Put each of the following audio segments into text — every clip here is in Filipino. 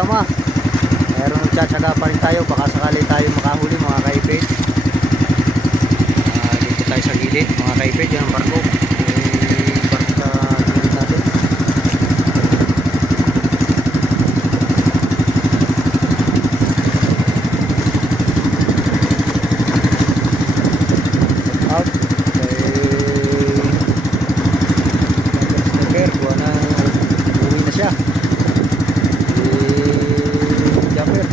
sama. Pero nagtsatsaga pa rin tayo, baka sakali tayo makahuli mga kaipid. Dito tayo sa gilid mga kaipid, yan ang barko. Barko sa gilid natin. Out kay buwan na uwi na siya. Jumper.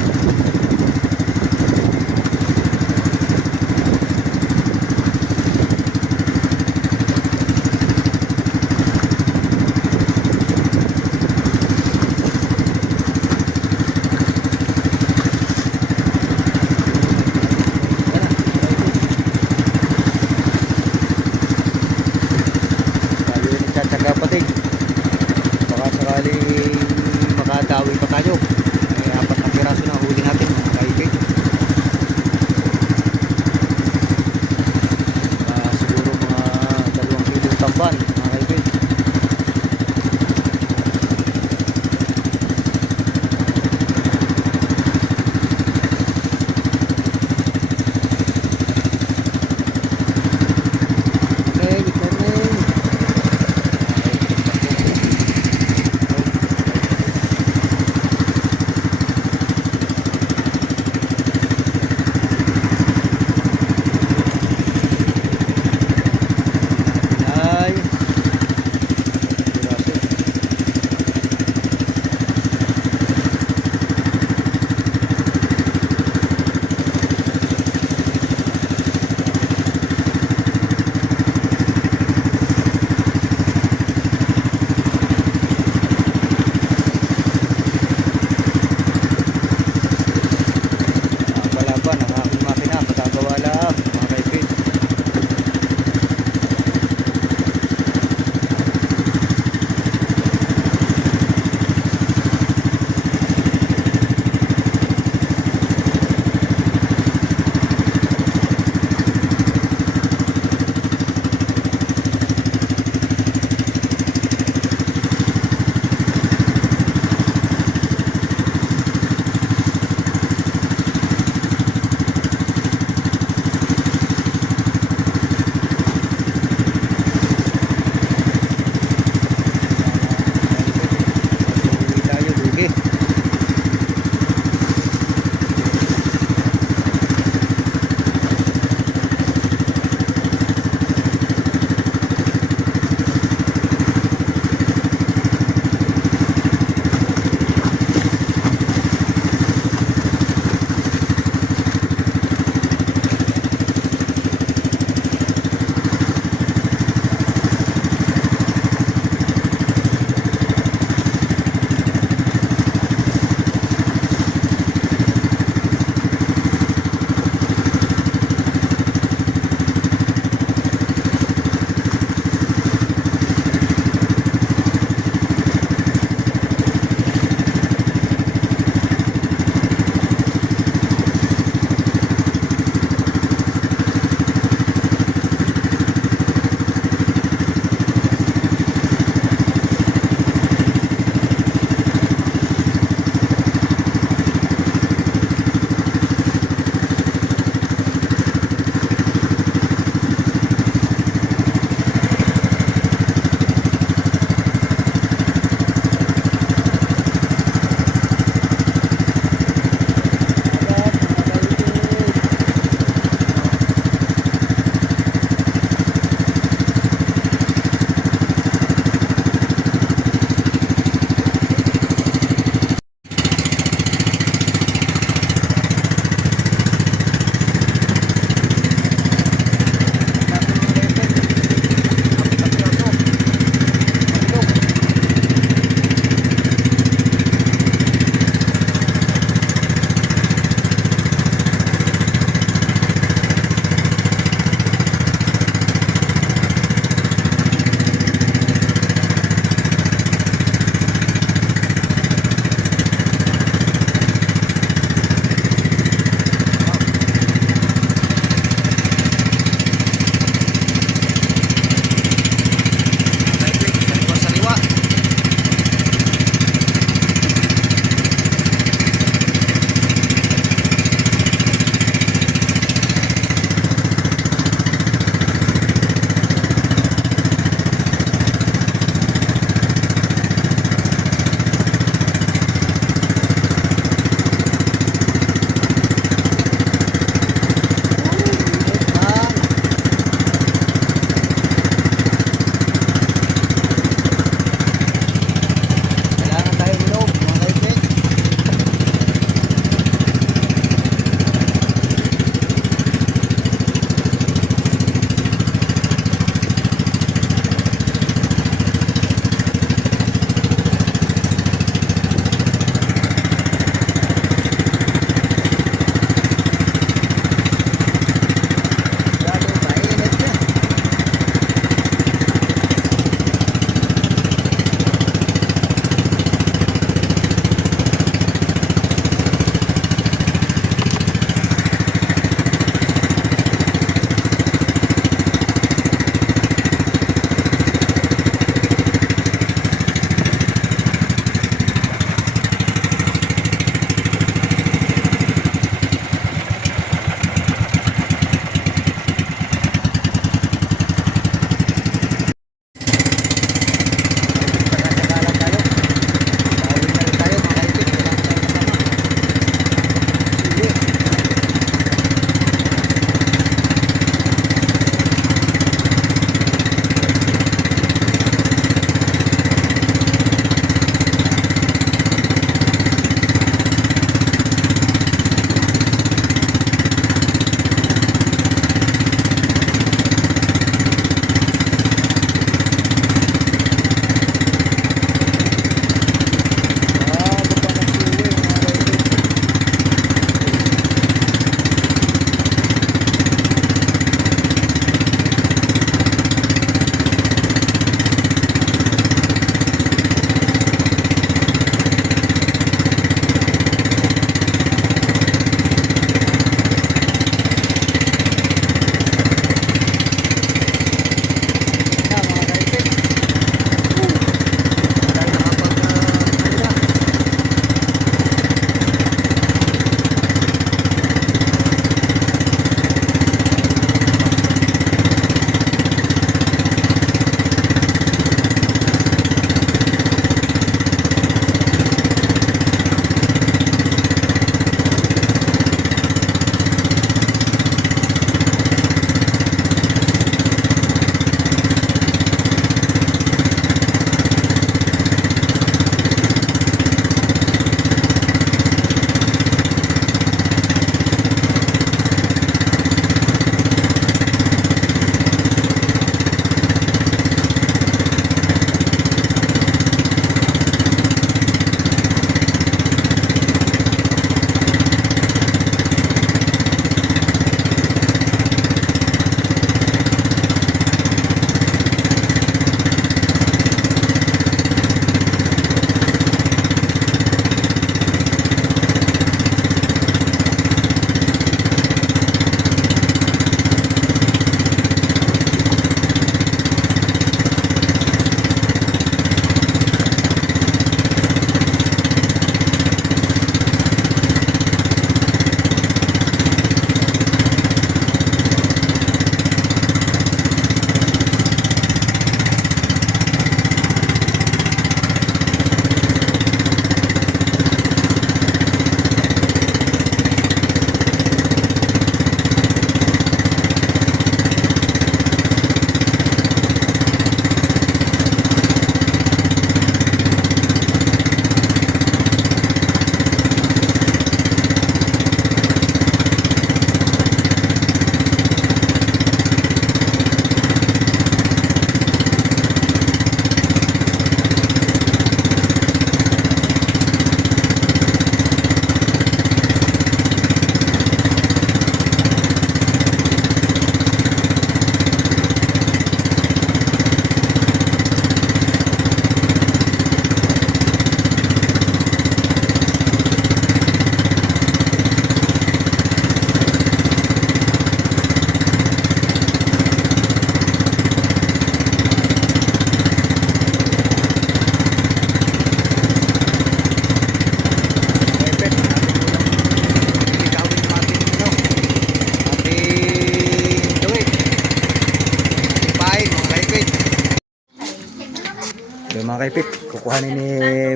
mga kaipit, kukuhanin ni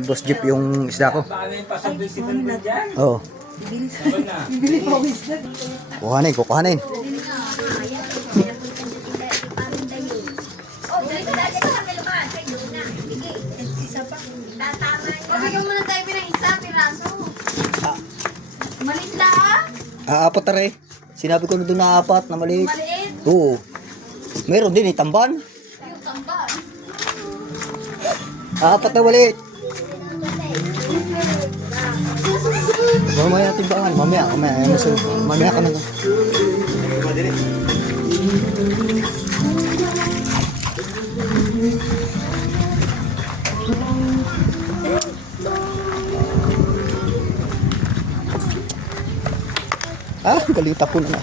Boss Jeep yung isda ko. Oo. Bibili pa ako isda. Kukuhanin. Pabigyan mo na tayo ng isa, piraso. Malit lang. Apat na rin. Sinabi ko na doon na apat na maliit. Maliit. Oo. Meron din tamban. Yung tambal. Apat na maliit. Mamaya timbangan. Mamaya ka na. Madali. Galita po na.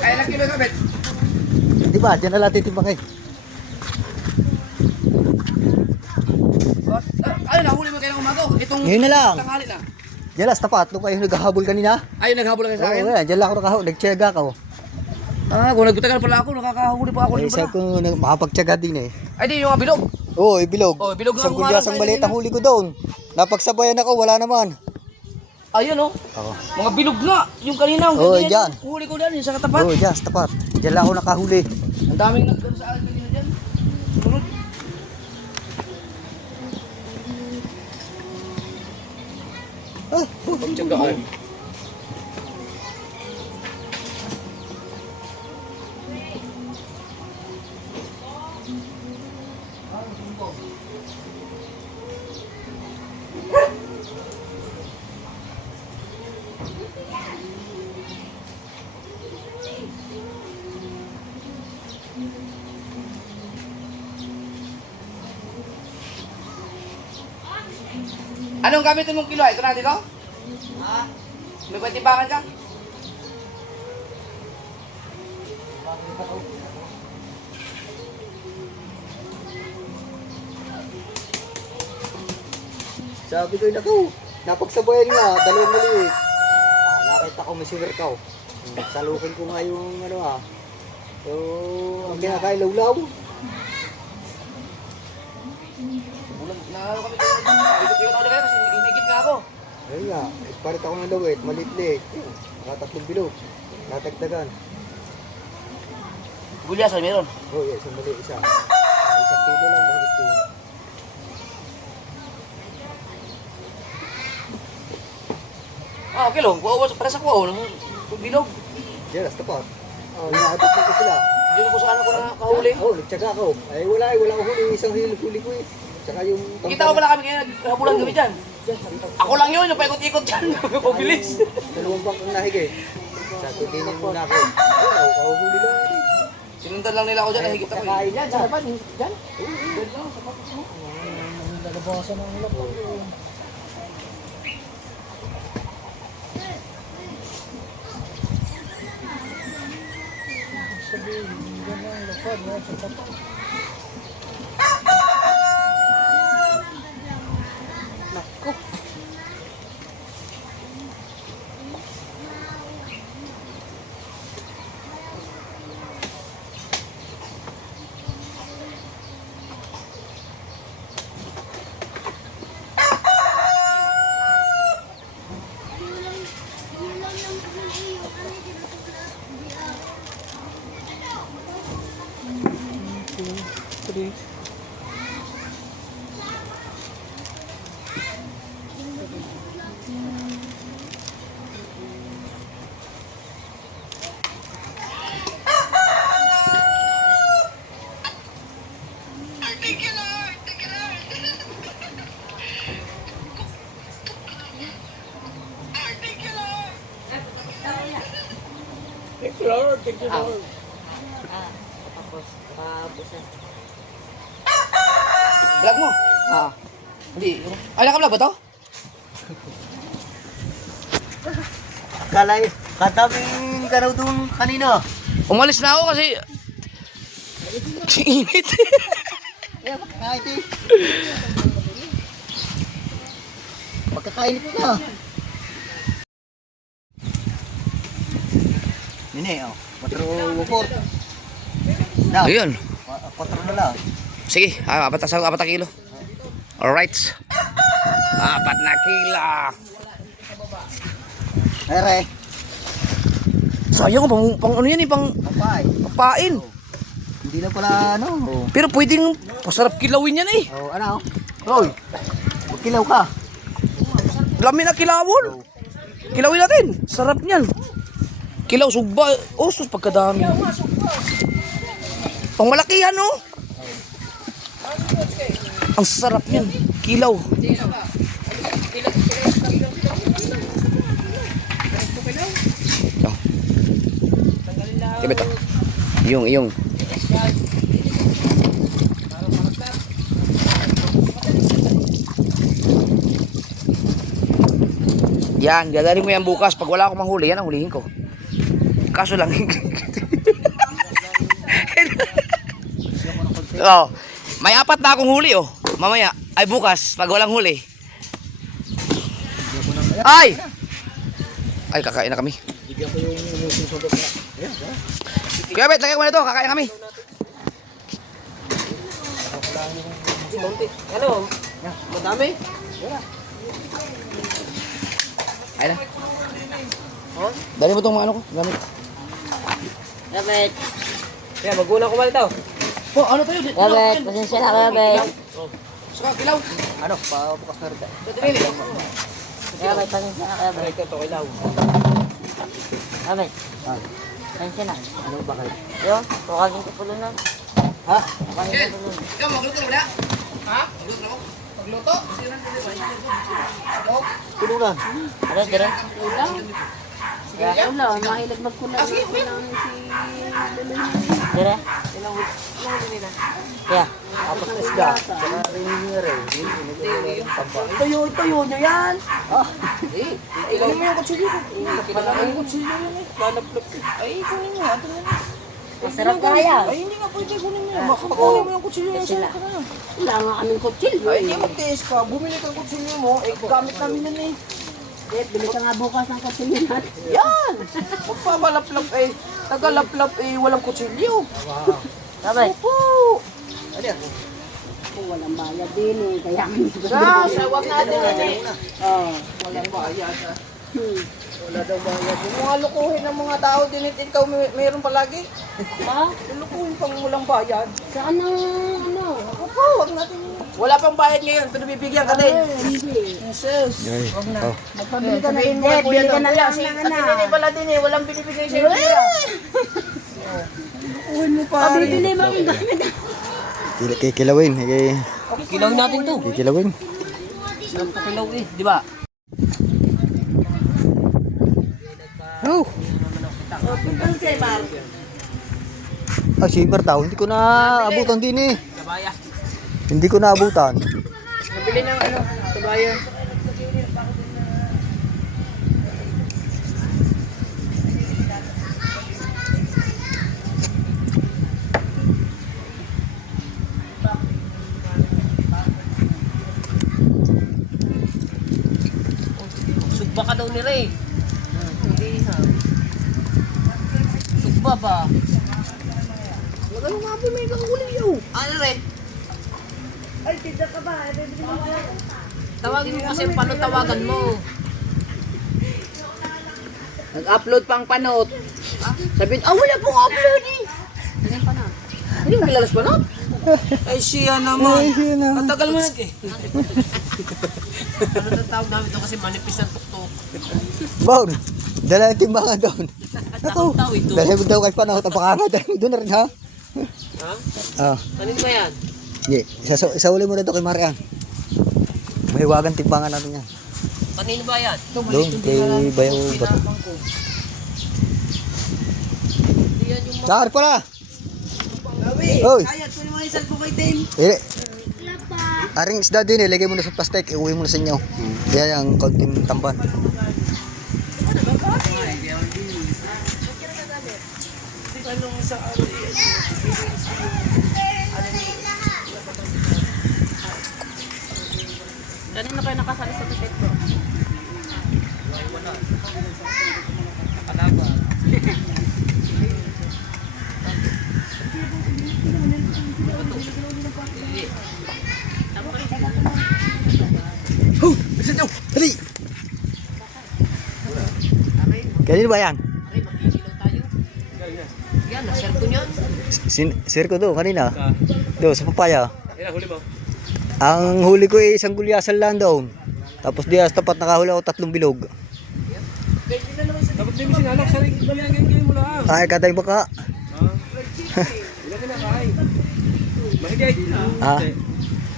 Kaya lang kilo kabit. Di ba? Diyan na lang titimbang eh. Ay, nahuli mo kayo ng umago. Itong Ngayon na lang. tanghali na. Diyan last tapat. Nung kayo naghahabol kanina. Ay, naghabol kayo sa akin? Oo, diyan lang ako naghahabol. Nagtyaga ka. Kung nagtagal pala ako, nakakahuli pa ako. Ay, isa ko makapagtyaga din eh. Ay, di, yung bilog. Oo, bilog. Oh, bilog nga Isang kumalang kulyasang tayo maliit kanina. ang huli ko doon. Napagsabayan ako, wala naman. Ayun, oh. Oo. Mga bilog nga. Yung kanina, Oo, ganyan. dyan. Huli ko dyan, yung sa katapat. Oo, diyan, sa tapat. Diyan lang ako nakahuli. Ang daming nagdala sa akin kanina dyan. Sunod. Ay, Pagtsagaan. Anong gamitin mong kilo? Ito na dito? Ha? May patibangan ka? sabi ko na ko. Napagsabayan nga, dalawang maliit. Nakita ko may silver cow. Salukin ko nga yung So, ang kinakailawlaw. Nalalo kami kayo. Ikot-ikot ako dyan kasi inigit nga ako. Ayun nga, palit ako ng lawit, maliit-liit. Nakatatlong bilog. Natagdagan. Gulyasan meron. Oh, yes, isang maliit isa. Isang kilo lang, mahigit yun. Okay lang. Para sa kuwaw. Bilog. Diyan, last tapat. Inaabot mo ko sila. Yun ko saan ako nakahuli. Nagtyaga ako. Wala akong huli, isang huli ko eh. Tsaka yung... Kita ko pala kami kaya naghabulan kami dyan. Ako lang yun, yung paikot-ikot dyan. Pabilis. Dalawang bang ang nahig eh. Sabi, tinig muna ako. Kahuli lang eh. Sinundan lang nila ako dyan, nahigit ako. Kakain yan, sa harapan. Diyan. Dyan lang, sa patos mo. Nalabasan ang ulap. Sabihin, yan ang lapad na sa tapat. Nako. Vlog mo? Hindi. Ay, naka-vlog ba to? Kalay, katabing ka raw doon kanina. Umalis na ako kasi... Init. Kahit eh. Magkakainit ko na. Nini, patro wapot. Na, Ayun. patro na lang. Sige, apat na kilo. Alright. 4 na kilo. Ere. Sayang, pang ano yan eh, pang Kapay. papain. Hindi na pala ano. Oh. Pero pwedeng pasarap kilawin yan eh. Oh, ano? Hoy. Kilaw ka. Lami na kilawon. Kilawin natin. Sarap niyan. Kilaw, sugba. Oh, sus, pagkadami. Pang malakihan, oh. Ang sarap niyan. Kilaw. Oh. Diba ito? Iyong. Yan, dadalhin mo yan bukas. Pag wala akong mahuli, yan ang hulihin ko. Kaso lang. Oh, may 4 na akong huli, oh. Mamaya, ay bukas, pag walang huli. Ay! Ay, kakain na kami. Bigyan ko yung sinusunod na. Ayan. Kaya bet, lagay ko na ito, kakain na kami. Ano? Madami? Ay na. Dali mo itong mga ano ko, gamit. Dapat. Kaya maguna ko man ito. Oh, ano tayo? Dapat, pasensya na kayo, bet. Saka, kilaw. Ano, pabukas na rin. Dapat, pasensya na kayo, bet. Ito, ilaw. Dapat. Pasensya na. Ano, bakit? Yo, tukagin ko pulo na. Ha? Tukagin ko pulo na. Ikaw, magluto na ba? Ha? Magluto na ako? Magluto? Tulungan. Ano, dire? Ulo, mahilig magkulang. Sige, Dire? Yeah. Tapos na isda. Saka rin niya rin. Tuyo nyo yan. Ilagay mo yung kutsilyo ko. Ilagay yung kutsilyo yun eh. Lalaplap ko. Ay, kunin nyo. Ato na. Masarap kaya. Ay, hindi nga pwede kunin nyo. Makakunin mo yung kutsilyo yung sa'yo ka na. Wala nga kaming kutsilyo. Ay, hindi magtiis ka. Bumili kang kutsilyo mo. Eh, gamit namin yan eh. Bili ka nga bukas ng kutsilyo natin. Yan! Magpapalaplap eh. Tagalaplap eh. Walang kutsilyo. Dapat. Opo! Ano yan? Kung walang bayad din eh. Kaya kami Wag natin yan eh. Oh. Walang bayad ah. Wala daw bayad. Yung mga lukuhin ng mga tao din ikaw mayroon palagi. Ha? Yung lukuhin pang walang bayad. Saan ang ano? Opo, wag natin yun. Wala pang bayad ngayon, pero bibigyan ka din. Hindi. Jesus. Wag na. Oh. Magpabili ka na rin. Bili ka na lang ng ano. Hindi pala din eh, walang binibigay sa'yo. Lukuhin mo pa rin. Bibili mo ang gamit. Kikilawin. Kilaw natin to. Kikilawin. Sarap ka kilaw eh, di ba? Oh. Ah, si Martaw, hindi ko na abutan din eh. Hindi ko na abutan. Nabili ng ano, sa bayan. Sugba ka daw ni Ray. Sugba ba? Magano nga po may kahuli yun. Ano Ray? Tawagin mo kasi paano tawagan mo. Nag-upload pang panot. Sabihin, wala pong upload eh. Hindi mo kilalas panot? Ay, siya naman. Ay, siya naman. Matagal mo na. Ano ang tawag namin ito kasi manipis ng tuktok. Baon, dala yung timbangan doon. Ako, Tao ito. dala mo daw kahit panahon. Tapakanga, dala mo doon na rin ha. Ha? Ah, Kanin ba yan? yeah. Isauli mo na doon kay Marian. Mahiwagan timbangan natin yan. Kanino ba yan? Doon, kay Bayaw Bato. Saan pala? Oy! Ayat, kunin mo yung cellphone kay Tim. Aring isda din eh, lagay mo na sa plastic, iuwi mo na sa inyo. Yan ang konting tamban. Ganun na kayo nakasali sa ticket ko. Kanino ba yan? Aray, magkikilaw tayo. Yan, na-share ko niyan. Sir ko doon, kanina. Doon, sa papaya. Yan, huli mo. Ang huli ko ay isang gulyasan lang doon. Tapos di as tapat nakahuli ako 3 bilog. Dapat din mo sinalak, sarili ganyan mo lang. Ay, katay baka. Wala ka na kain. Mahigay. Ah.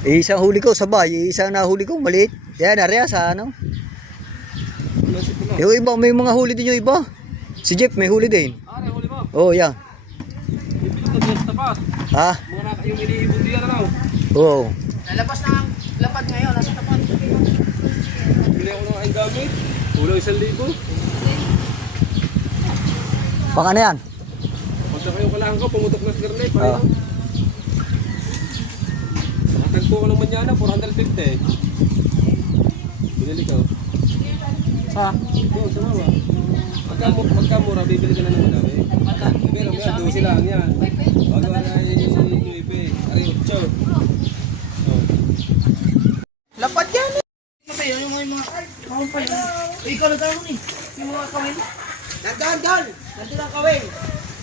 Isang huli ko sabay, isang nahuli ko maliit. Yan, area sa ano. Yung iba, may mga huli din yung iba. Si Jeff may huli din. Ah, huli mo. Oh, yan. Ipilot na sa tapat. Ah, Yung iniibon diyan na. oo. Lalabas na ang lapad ngayon, nasa tapat. Bili ako ng aking gamit. Kulang 1,000. Pang ano yan? Punta kayo kalahan ko, pumutok na scarlet. Ah. Nakatagpo ko ng manyana, 450. Binili ko. Ha? Oo, sa mama. Pagkamura, bibili ka na ng madami. Pero may 12 lang yan. Bago na yung ipe. Ari, 8. Oh. Lapad yan eh. Ano yun, yung mga kahon pa yun. Ikaw na tayo ni. Yung mga kawin. Nandun! Nandun ang kawin!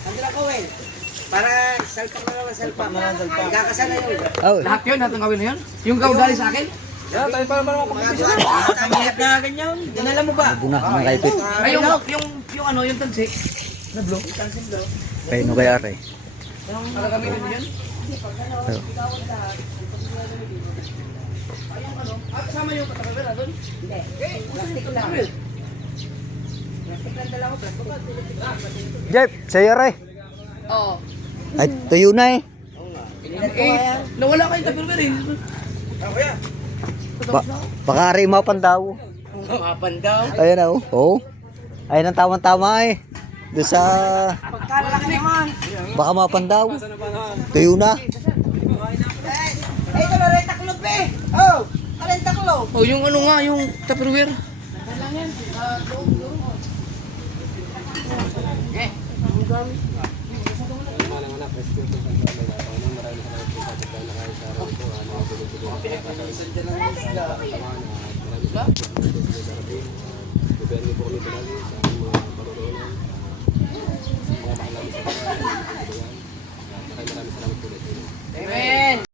Nandun ang kawin! Para salpak na naman salpak. Magkakasala yun. Oh. Lahat yun, lahat ng kawin na yun. Yung gaw galing sa akin. Yan, tayo para mga kompetisi. Ang hirap na ganyan. Dinala mo ba? Buna, mga kaipit. Ay, yung ano, yung tansi. Na blow. Tansi blow. Kaya no kaya re. Para gamitin mo yun. Ayun. At kasama yung katakabera doon. Hindi. Plastic ko lang. Plastic lang dala ko. Plastic ko. Jeff, sa'yo re. Oo. Ay, tuyo na eh. Nawala kayo tapilber eh. Baka re mapandaw. Mapan daw. Ayan na oh. Oo. Ayun ang tama-tama eh. Doon sa... Pagkalalaki naman. Baka mapandaw. Tuyo na. Ito na rin taklog be. Oh! Alin taklog? Oh, yung ano nga, yung tapilber. Amen.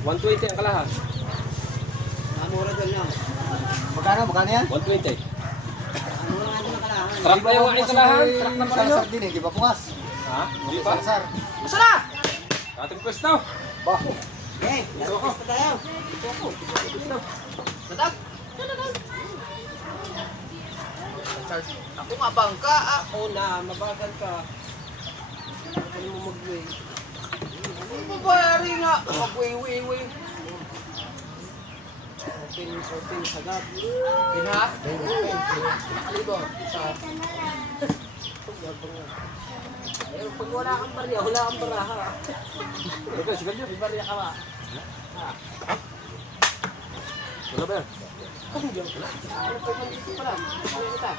$120 ang kalahan. Mura doon lang. Magkano yan? 120. Mura nga doon ang kalahan. Trap na yung aking kalahan. Trap na pala yun. din eh, di ba pumas? Ha? Hindi pa? Asa na? Ating pwesto. Baho. Eh, lalabas pa tayo. Natag? Ako nga bangka ah. Oo na, mabagal ka. Ano mo mag-way? Babayari nga. Magwiwi-wi. Open, sagap. Pinha? Ano ba? Isa. Eh, pag wala kang barya, wala kang baraha. Ito, sigal nyo. May barya ka ba? Wala ba yan? Ano pa man dito pala? Ano kita?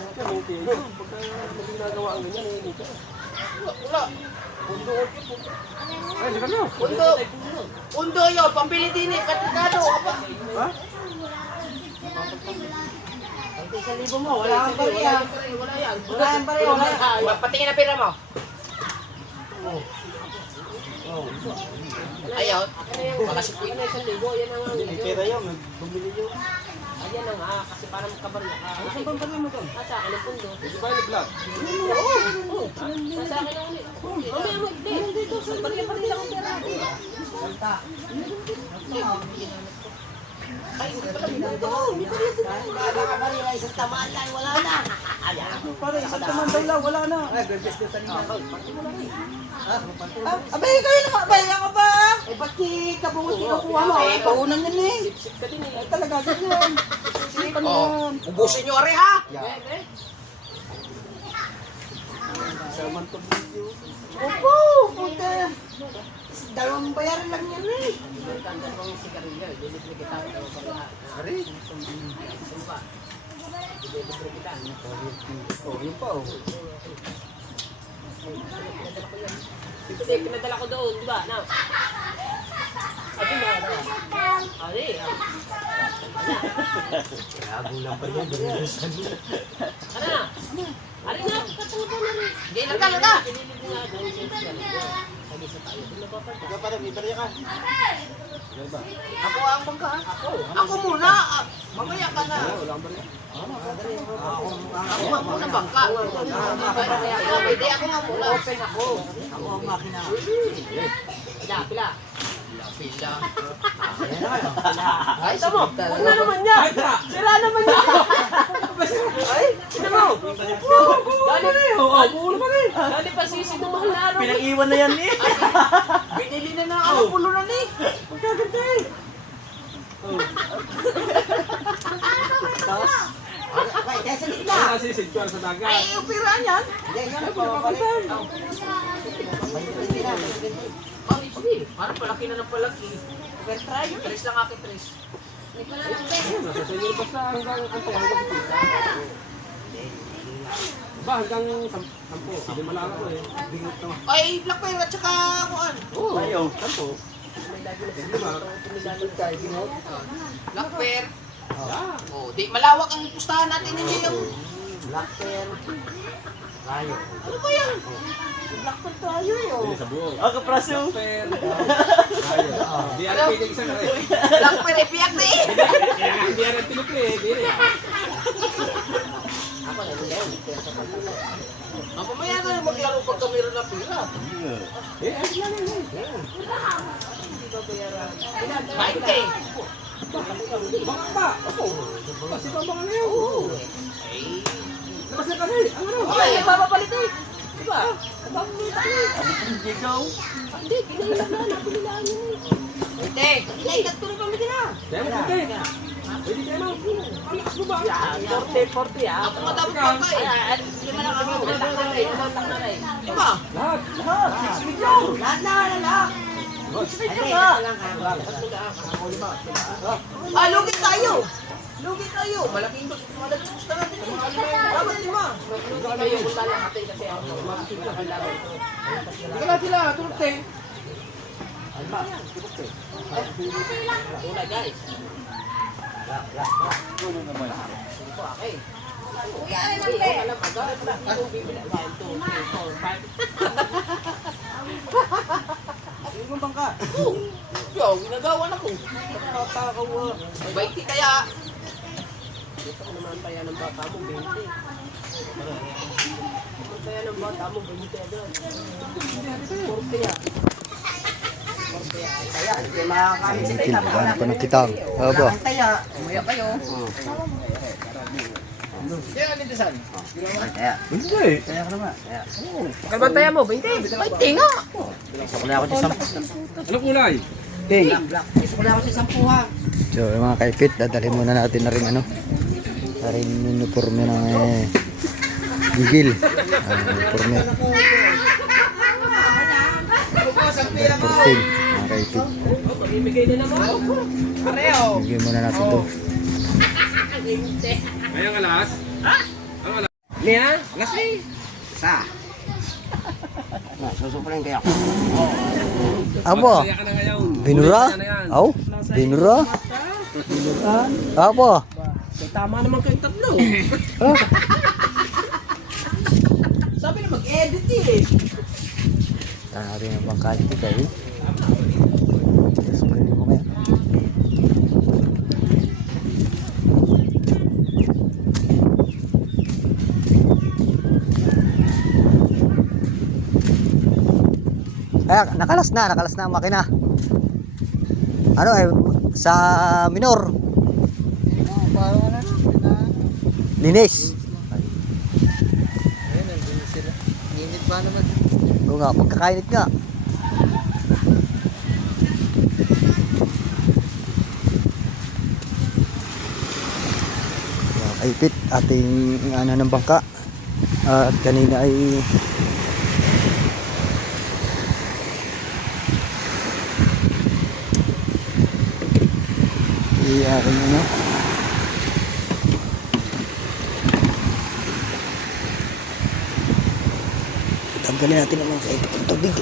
Ito, may tiyo. Pagka hindi nagawa ang ganyan, hindi ka. Wala. Ay, sigal nyo. Undo yo, pambili din eh. Katigado. Apa? Ha? Ito sa libo mo, wala kang barya. Wala yan. Wala kang barya, wala yan. Patingin na pera mo. Ayaw. Baka si Queen na 1,000. Yan ang Pera yun, bumili yun. Ayan ang kasi parang kabarya ka. Ano sa barya mo to? Nasa akin ang pundo. Hindi ba yung vlog? Nasa akin ang uli. Mamaya mo, hindi. Dito sa barya-barya lang ang pera. Ay, hindi pala minuto. Wala ka barya, isang tamaan lang, wala na. Para isang taman daw lang, wala na. Ay, berbes ko sa nila. Abay, kayo na abay ka ba? Eh, ba't ki kabungot kinukuha mo? Eh, paunan yun eh. Eh, talaga ganyan. Sinipan mo yan. Ubusin nyo, are ha? Opo, puta. Dalawang bayaran lang yan eh. Dalawang sigarilyo, delivery kita. Ari? Delivery kita. Oh, yun pa oh. Kasi pinadala ko doon, di ba? Na. Ate na. Ate. Gago lang pa yan. Dalisan mo. Ano na? Ano na? Hindi, laga. Ako ang bangka. Ako muna. Mamaya ka na. Ako nga muna bangka. Pwede ako nga muna. Open ako. Ako ang makina. Pila. Ay, tamo. Huwag na naman niya. Sira naman niya. Ay, sino mo? Dali pa sisi ng mahal na araw. Pinag-iwan na yan eh. Binili na ng ako pulo na ni. Magkaganda eh. Tapos, okay, kaya sa gitna. Ano kasi sintuan sa dagat? Ay, upiraan yan. Hindi, yan ang pabalik. Sige, parang palaki na ng palaki. Try, tres lang akin, tres. Nasa sa inyo basta hanggang kita. Ba, hanggang 10. Hindi malala ko eh. Ay, black bear at saka kuan. Oo. Ayaw. 10. Black bear. Oh, di malawak ang pustahan natin ninyo yung... Black bear. Tayo. Ano ba yan? Black bear tayo eh. Hindi sa buo. Kapraso. Fair. Ayaw. Di alam pwede isa na rin. Black bear, ipiyak na eh! Kaya nga hindi alam tinupi eh. Di rin. Ako na rin yan. Mamaya na rin maglaro pag kamera na pira. Eh, ay lang eh. Bainte! Baka ba? Ako. Kasi ba baka na yun? Labas na kasi. Ang ano? Ay, papapalit eh! Diba? Papapalit eh! Hindi, pinahilan na. Napililaan yun eh. Hindi! Inaikat ko na pamit na. Kaya mo puti. Pwede kayo mo. Ang lakas mo ba? 40 ah. Ako matapos pa ka eh. Lima na kami. Diba? Lahat. Lahat. Ah, lugi tayo! Lugi tayo! Malaking malagsus na natin. Dapat lima. Lugi tayo kung lalakatin kasi ako. Makikita lang. Hindi ka sila. Tulog te. Una guys. Sige po, okay. Alam, agad. Ito, bibili. 1, 2, 3, 4, 5. Yung bangka. Yo, ginagawa na ko. Nakatakaw mo. 20 kaya. Dito ko naman kaya ng bata mo, 20. Kaya ng bata mo, 20 agad. 40 yan. Kaya, hindi makakain si Tina. Kinagahan pa ng kitang. Aba. Kaya, Umaya kayo. kaya. Hindi. Kaya ko naman. Kaya. Kalbantaya mo, 20. 20 nga. Sukuli ako sa 10. Ano kulay? Okay. Black. Sukuli ako sa 10 ha. So mga kaipit, dadalhin muna natin na rin ano. Na rin uniforme ng gigil. Uniforme. Number 14. Mga kaipit. Mamimigay na naman. Pareho. Bigyan muna natin to. Ay, ang alas. Ang alas. Niya? Alas eh. Sa. Susupurin kaya ako. Aba. Masaya ka na ngayon. Binura? Masaya na yan. Aw? Binura? Aba. Tama naman kayong tatlo. Sabi na mag-edit eh. Tangan natin ang bangkalit ito eh. Supurin mo kaya. Kaya nakalas na ang makina. Ano eh, sa minor. Linis. Init pa naman. Oo nga, pagkakainit nga. Kaipit ating ano ng bangka. At kanina ay aking ano. Tanggalin natin ang mga kaipit ng tubig.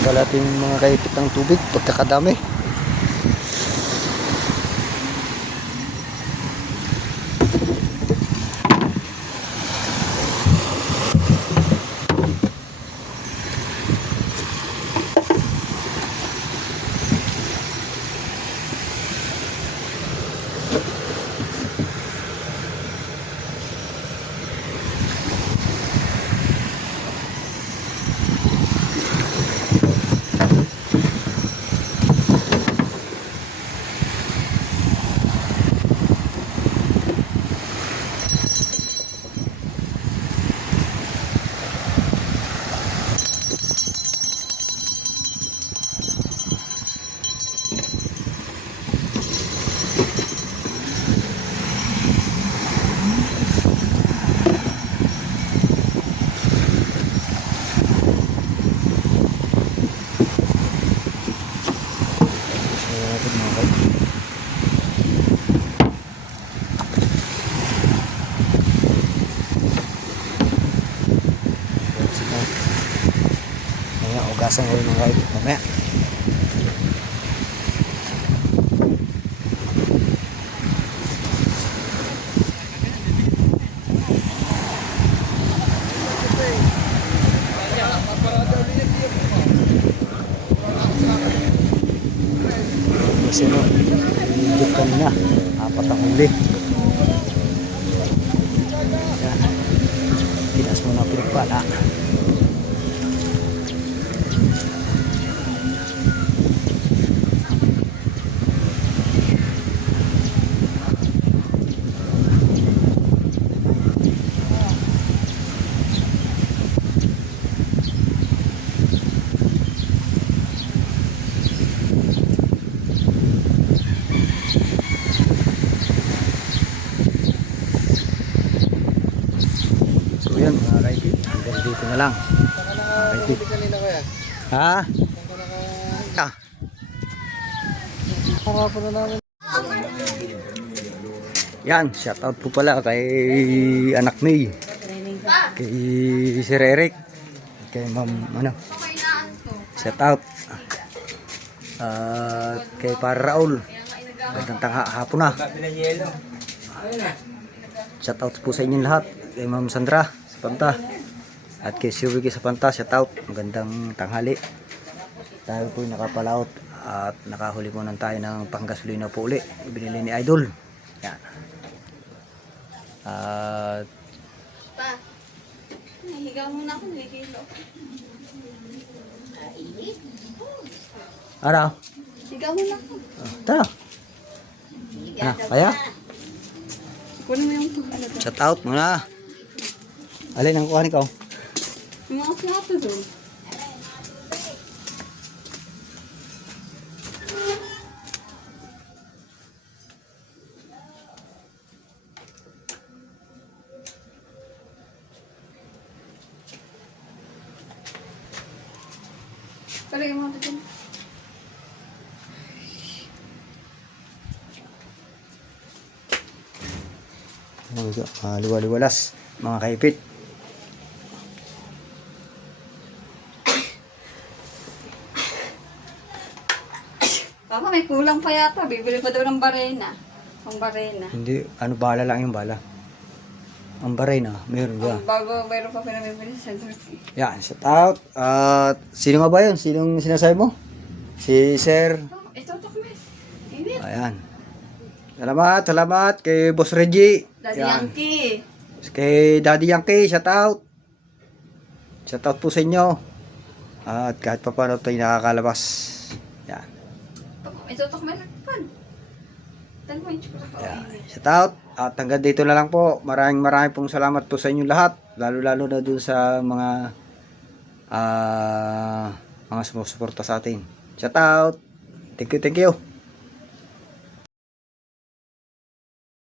Tanggal natin yung mga kaipit ng tubig pagkakadami. Ugasan ko yung mga kaipit mamaya. Kasi no, higit kanina, 4 ang huli. Yan. Tinas mo na pinagpala. Yan mga kaipit, hanggang dito na lang mga kaipit. Ha? Ah. Yan, shoutout po pala kay Anak May, kay Sir Eric, kay Ma'am ano, shoutout at kay Para Raul, magandang hapon na. Shoutout po sa inyong lahat, kay Ma'am Sandra sa Panta at kay Sir Ricky sa Panta, shoutout, magandang tanghali. Tayo po nakapalaot at nakahuli po ng tayo ng panggasolina po uli, binili ni Idol. Yan. At Pa, nahiga muna ako, nagkilo. ano? Higa muna ako. Tara. Kaya? Kunin mo yung ano to. Shoutout muna. Alin ang kuhanin ko? Yung mga plato doon. Pero yung mga doon. Liwaliwalas, mga kaipit. Papa, may kulang pa yata. Bibili ko daw ng barena. Pang barena. Hindi, ano, bala lang yung bala. Ang baray na, meron ba? Bago, mayroon pa pinamibili sa Turkey. Yan, shout out. At sino nga ba yun? Sinong sinasabi mo? Si Sir. Oh, ito, Tokmes. Init. Ayan. Salamat kay Boss Reggie. Daddy Yan. Yankee. Kay Daddy Yankee, shout out. Shout out po sa inyo. At kahit pa paano tayo nakakalabas. Yan. Ito, Tokmes. Pan. Tan mo yung chocolate pa. Yan. Shout out. At hanggang dito na lang po. Maraming pong salamat po sa inyo lahat. Lalo na dun sa mga mga sumusuporta sa atin. Shout out. Thank you.